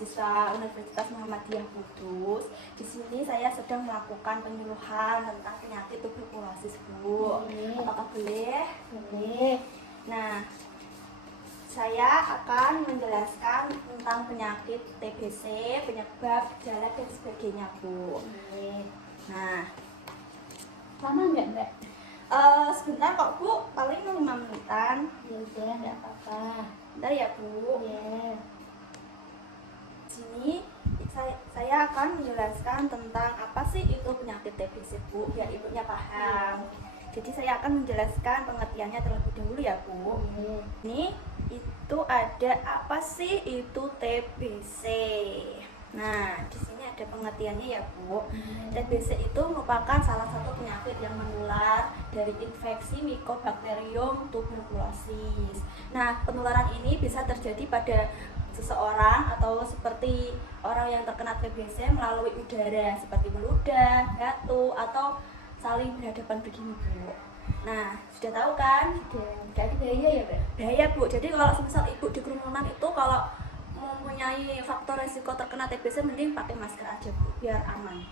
mahasiswa Universitas Muhammadiyah Kudus. Di sini saya sedang melakukan penyuluhan tentang penyakit tuberkulosis, Bu. Apakah boleh? Boleh. Nah, saya akan menjelaskan tentang penyakit TBC, penyebab, gejala, dan sebagainya, Bu. Nah, Lama nggak, Mbak? sebentar kok, Bu, paling 5 menitan. Ya udah, nggak apa-apa. Bentar ya, Bu. Ya. Di sini saya akan menjelaskan tentang apa sih itu penyakit TBC, Bu, biar ibunya paham. Jadi saya akan menjelaskan pengertiannya terlebih dahulu ya, Bu. Ini itu ada apa sih itu TBC? Nah, di sini ada pengertiannya ya, Bu. TBC itu merupakan salah satu penyakit yang menular dari infeksi Mycobacterium tuberculosis. Nah, penularan ini bisa terjadi pada seseorang atau seperti orang yang terkena TBC melalui udara seperti meludah, batuk, atau saling berhadapan begini, Bu. Nah, sudah tahu kan? Jadi bahaya ya, Mbak? Bahaya, Bu. Jadi kalau misal ibu di kerumunan itu kalau mempunyai faktor resiko terkena TBC mending pakai masker aja, Bu, biar aman.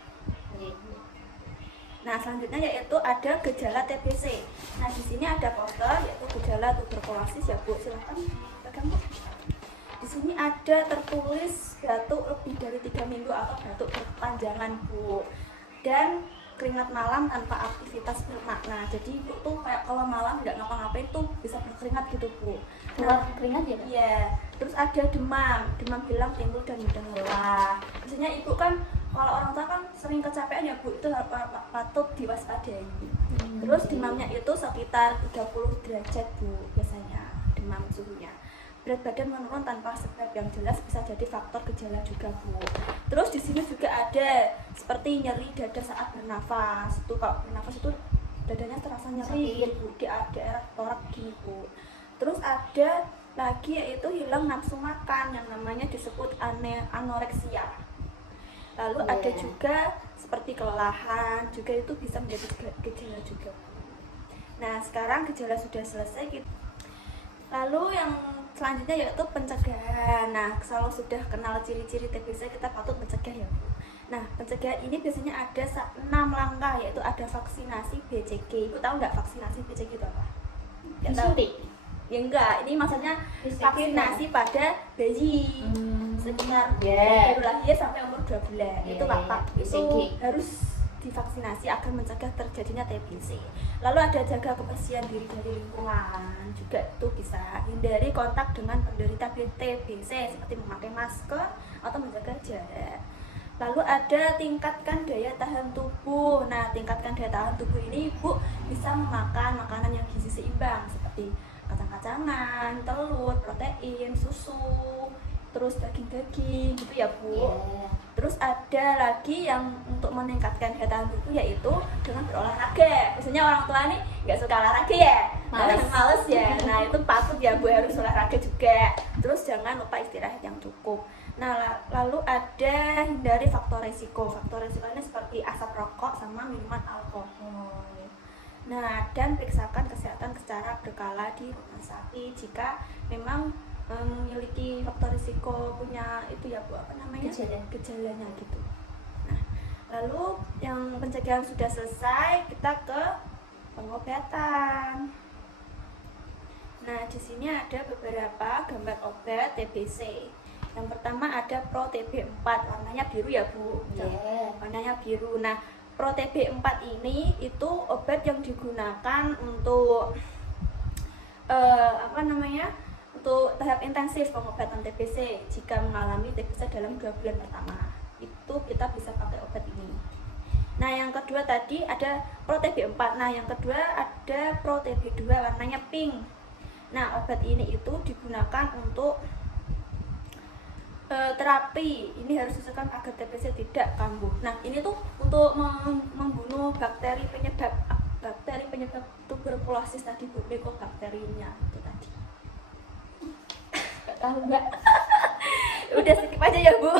Nah, selanjutnya yaitu ada gejala TBC. Nah, di sini ada poster yaitu gejala tuberkulosis ya, Bu. Silakan pegang, Bu. Di sini ada tertulis batuk lebih dari 3 minggu atau batuk berkepanjangan, Bu. Dan keringat malam tanpa aktivitas bermakna. Jadi ibu tuh kayak kalau malam nggak ngapa-ngapain tuh bisa berkeringat gitu, Bu. Keluar keringat ya, Mbak? Iya. Terus ada demam hilang timbul dan mudah lelah. Biasanya ibu kan kalau orang tua kan sering kecapean ya, Bu, itu patut diwaspadai. Terus demamnya itu sekitar 30 derajat, Bu, biasanya demam suhunya. Berat badan menurun tanpa sebab yang jelas bisa jadi faktor gejala juga, Bu. Terus di sini juga ada seperti nyeri dada saat bernafas. Itu kalau bernafas itu dadanya terasa nyeri, Bu, di daerah torak gini, Bu. Terus ada lagi yaitu hilang nafsu makan yang namanya disebut anoreksia. Lalu ada juga seperti kelelahan, juga itu bisa menjadi gejala juga. Nah, sekarang gejala sudah selesai. Lalu yang selanjutnya yaitu pencegahan. Nah, kalau sudah kenal ciri-ciri TBC kita patut mencegah ya, Bu. Nah, pencegahan ini biasanya ada 6 langkah, yaitu ada vaksinasi BCG. Ibu tahu nggak vaksinasi BCG itu apa? Nggak tahu? Ya enggak, ini maksudnya vaksinasi pada bayi sekitar baru lahir sampai umur 2 bulan. Itu Pak, itu harus divaksinasi agar mencegah terjadinya TBC. Lalu ada jaga kebersihan diri dari lingkungan, juga itu bisa hindari kontak dengan penderita TBC seperti memakai masker atau menjaga jarak. Lalu ada tingkatkan daya tahan tubuh. Nah, tingkatkan daya tahan tubuh ini Ibu bisa memakan makanan yang gizi seimbang seperti kacang-kacangan, telur, protein, susu, terus daging-daging gitu ya, Bu. Terus ada lagi yang untuk meningkatkan daya tahan tubuh yaitu dengan berolahraga. Biasanya orang tua nih nggak suka olahraga ya, males ya. Nah, itu patut ya, Bu, harus olahraga juga. Terus jangan lupa istirahat yang cukup. Nah, lalu ada hindari faktor resiko. Faktor resikonya seperti asap rokok sama minuman alkohol. Nah, dan periksakan kesehatan secara berkala di rumah sakit jika memang memiliki faktor risiko punya itu ya, Bu, apa namanya, gejalanya gitu. Nah, lalu yang pencegahan sudah selesai, kita ke pengobatan. Nah, di sini ada beberapa gambar obat TBC. Yang pertama ada Pro TB4, warnanya biru ya, Bu. Warnanya biru. Nah, Pro TB4 ini itu obat yang digunakan untuk untuk tahap intensif pengobatan TBC. Jika mengalami TBC dalam 2 bulan pertama, itu kita bisa pakai obat ini. Nah, yang kedua tadi ada Pro TB4. Nah, yang kedua ada Pro TB2, warnanya pink. Nah, obat ini itu digunakan untuk terapi. Ini harus disesuaikan agar TBC tidak kambuh. Nah, ini tuh untuk membunuh bakteri penyebab tuberkulosis tadi, Bu, Mycobacteriumnya itu tadi. Tahu nggak? Udah skip aja ya, Bu.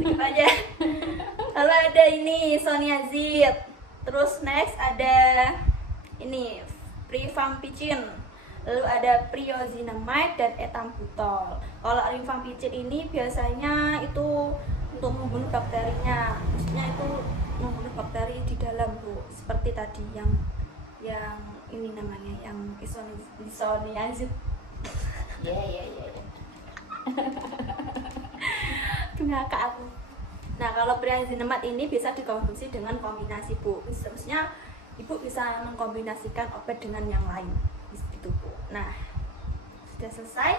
Skip aja. Lalu ada ini Soniazid. Terus next ada ini Rifampicin. lalu ada priosinamide dan etambutol. Kalau rifampicin ini biasanya itu untuk membunuh bakterinya, maksudnya itu membunuh bakteri di dalam Bu, seperti tadi yang ini namanya yang isoniazid. Iya. Ngakak aku. Nah, kalau priosinamide ini bisa dikonsumsi dengan kombinasi Bu. Seterusnya Ibu bisa mengkombinasikan obat dengan yang lain. Itu Bu. Nah, sudah selesai.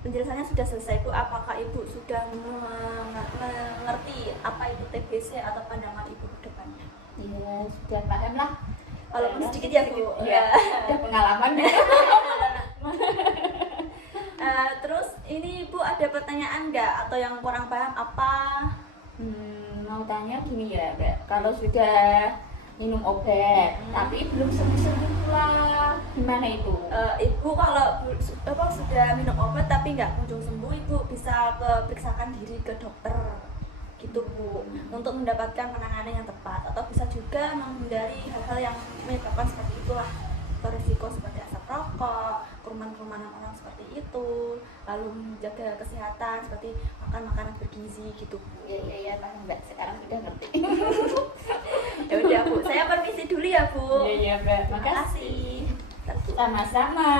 Penjelasannya sudah selesai Bu. Apakah Ibu sudah mengerti apa itu TBC atau pandangan Ibu ke depannya? Iya, sudah paham lah. Walaupun sedikit ya Bu. Iya, udah pengalaman. Terus ini Ibu ada pertanyaan nggak atau yang kurang paham apa? Mau tanya gini ya, Mbak. Kalau sudah minum obat, tapi belum sembuh-sembuh pula, gimana itu? Ibu kalau sudah minum obat tapi nggak kunjung sembuh, Ibu bisa periksakan diri ke dokter gitu Bu, untuk mendapatkan penanganan yang tepat, atau bisa juga menghindari hal-hal yang menyebabkan seperti itulah, berisiko seperti asap rokok, keruman-kerumanan orang seperti itu, lalu menjaga kesehatan seperti makan makanan bergizi gitu Bu. Iya, paham Mbak. Sekarang sudah ngerti. Ya udah Bu, saya permisi dulu ya Bu. Iya, Mbak. Terima kasih. Sama-sama.